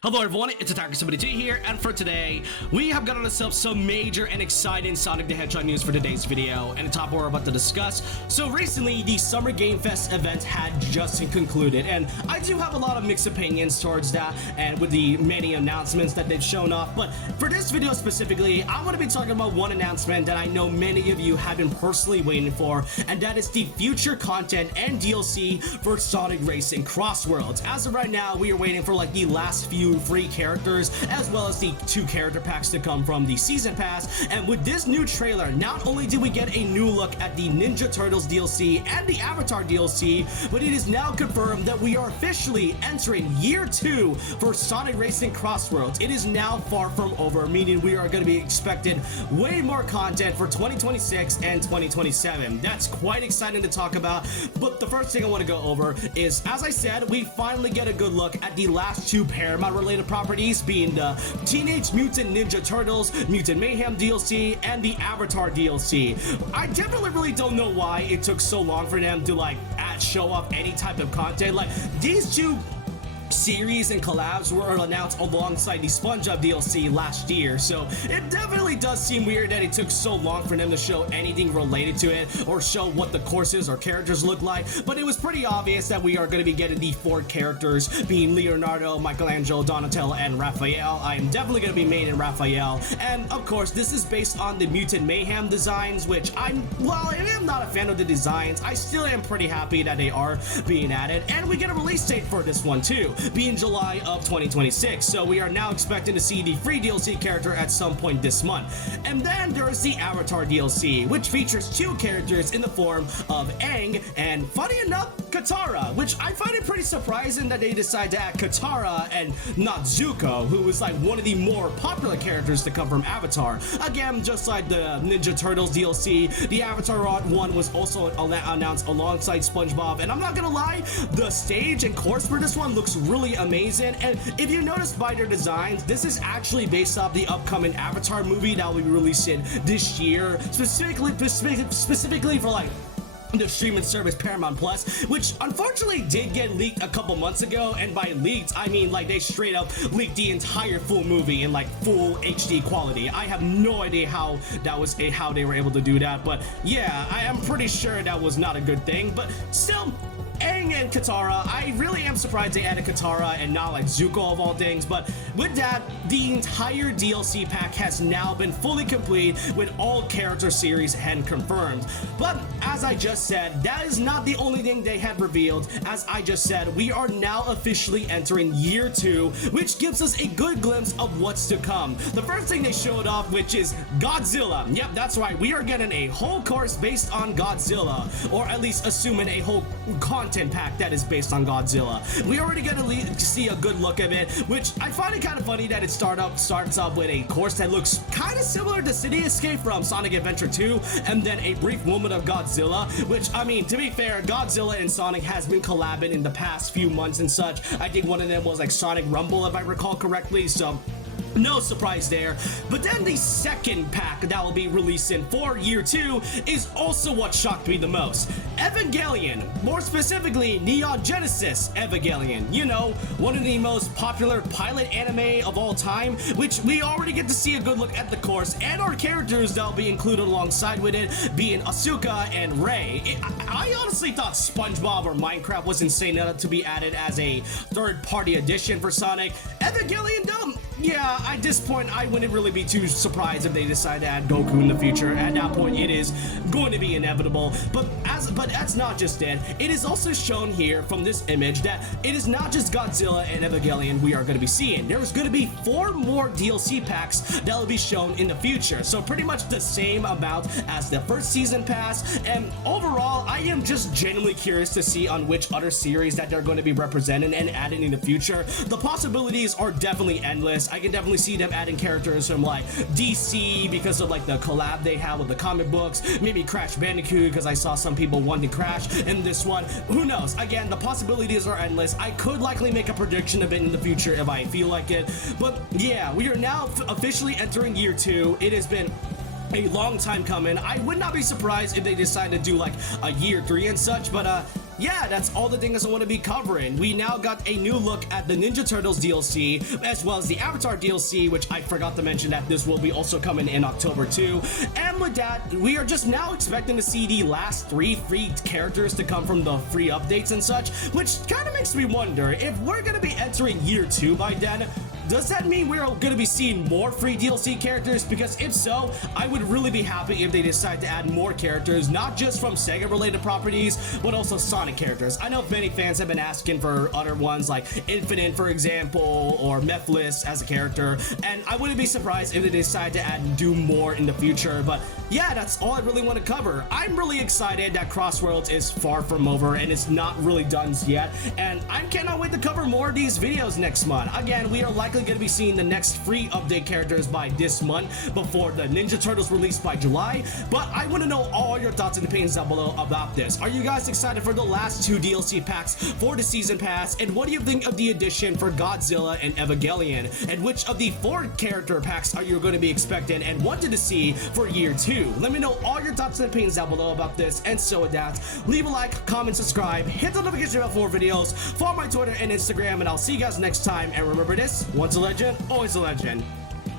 Hello everyone, it's Attacker72 here, and for today, we have got ourselves some major and exciting Sonic the Hedgehog news for today's video, and the top we're about to discuss. So recently, the Summer Game Fest event had just concluded, and I do have a lot of mixed opinions towards that, and with the many announcements that they've shown off, but for this video specifically, I want to be talking about one announcement that I know many of you have been personally waiting for, and that is the future content and DLC for Sonic Racing Crossworlds. As of right now, we are waiting for like the last few free characters as well as the 2 character packs to come from the season pass. And with this new trailer, not only did we get a new look at the Ninja Turtles DLC and the Avatar DLC, but it is now confirmed that we are officially entering year 2 for Sonic Racing Crossworlds. It is now far from over, meaning we are going to be expected way more content for 2026 and 2027. That's quite exciting to talk about, but the first thing I want to go over is, as I said, we finally get a good look at the last 2 Paramount related properties, being the Teenage Mutant Ninja Turtles, Mutant Mayhem DLC, and the Avatar DLC. I definitely really don't know why it took so long for them to like show off any type of content. Like, these 2 series and collabs were announced alongside the SpongeBob DLC last year, so it definitely does seem weird that it took so long for them to show anything related to it or show what the courses or characters look like. But it was pretty obvious that we are going to be getting the 4 characters, being Leonardo, Michelangelo, Donatello, and Raphael. I am definitely going to be main in Raphael, and of course this is based on the Mutant Mayhem designs, which I am not a fan of the designs. I still am pretty happy that they are being added, and we get a release date for this one too, being July of 2026. So we are now expecting to see the free DLC character at some point this month. And then there's the Avatar DLC, which features 2 characters in the form of Aang and, funny enough, Katara, which I find it pretty surprising that they decided to add Katara and not Zuko, who was like one of the more popular characters to come from Avatar. Again, just like the Ninja Turtles DLC, the Avatar one was also announced alongside SpongeBob, and I'm not gonna lie, the stage and course for this one looks really amazing. And if you notice by their designs, this is actually based off the upcoming Avatar movie that will be releasing this year, specifically for like the streaming service Paramount Plus, which unfortunately did get leaked a couple months ago. And by leaked, I mean like they straight up leaked the entire full movie in like full HD quality. I have no idea how they were able to do that, but yeah, I am pretty sure that was not a good thing. But still, Aang and Katara, I really am surprised they added Katara and not like Zuko of all things. But with that, the entire DLC pack has now been fully complete with all character series and confirmed. But as I just said, that is not the only thing they had revealed. As I just said, we are now officially entering year 2, which gives us a good glimpse of what's to come. The first thing they showed off, which is Godzilla. Yep, that's right, we are getting a whole course based on Godzilla, or at least assuming a whole content pack that is based on Godzilla. We already get to see a good look of it, which I find it kind of funny that it starts up with a course that looks kind of similar to City Escape from Sonic Adventure 2, and then a brief moment of Godzilla, which, I mean, to be fair, Godzilla and Sonic has been collabing in the past few months and such. I think one of them was like Sonic Rumble, if I recall correctly, so no surprise there. But then the second pack that will be releasing for year 2 is also what shocked me the most. Evangelion, more specifically Neon Genesis Evangelion, you know, one of the most popular pilot anime of all time, which we already get to see a good look at the course and our characters that will be included alongside with it, being Asuka and Rei. I honestly thought SpongeBob or Minecraft was insane enough to be added as a third-party addition for Sonic. Evangelion, though, yeah, at this point, I wouldn't really be too surprised if they decide to add Goku in the future. At that point, it is going to be inevitable. But that's not just it. It is also shown here from this image that it is not just Godzilla and Evangelion we are going to be seeing. There is going to be 4 more DLC packs that will be shown in the future. So pretty much the same amount as the first season pass. And overall, I am just genuinely curious to see on which other series that they're going to be representing and adding in the future. The possibilities are definitely endless. I can definitely see them adding characters from like DC because of like the collab they have with the comic books, maybe Crash Bandicoot because I saw some people wanting Crash in this one. Who knows? Again, the possibilities are endless. I could likely make a prediction of it in the future if I feel like it. But yeah, we are now officially entering year 2. It has been a long time coming. I would not be surprised if they decide to do like a year 3 and such, but yeah, that's all the things I want to be covering. We now got a new look at the Ninja Turtles DLC, as well as the Avatar DLC, which I forgot to mention that this will be also coming in October too. And with that, we are just now expecting to see the last 3 free characters to come from the free updates and such, which kind of makes me wonder if we're going to be entering year 2 by then. Does that mean we're going to be seeing more free DLC characters? Because if so, I would really be happy if they decide to add more characters, not just from Sega related properties, but also Sonic characters. I know many fans have been asking for other ones like Infinite, for example, or Mephiles as a character, and I wouldn't be surprised if they decide to add and do more in the future. But yeah, that's all I really want to cover. I'm really excited that Crossworlds is far from over and it's not really done yet, and I cannot wait to cover more of these videos next month. Again, we are likely going to be seeing the next free update characters by this month before the Ninja Turtles release by July, but I want to know all your thoughts and opinions down below about this. Are you guys excited for the last 2 DLC packs for the season pass, and what do you think of the addition for Godzilla and Evangelion, and which of the 4 character packs are you going to be expecting and wanted to see for year 2? Let me know all your thoughts and opinions down below about this, and so with that, leave a like, comment, subscribe, hit the notification bell for more videos, follow my Twitter and Instagram, and I'll see you guys next time. And remember this, once a legend, always a legend.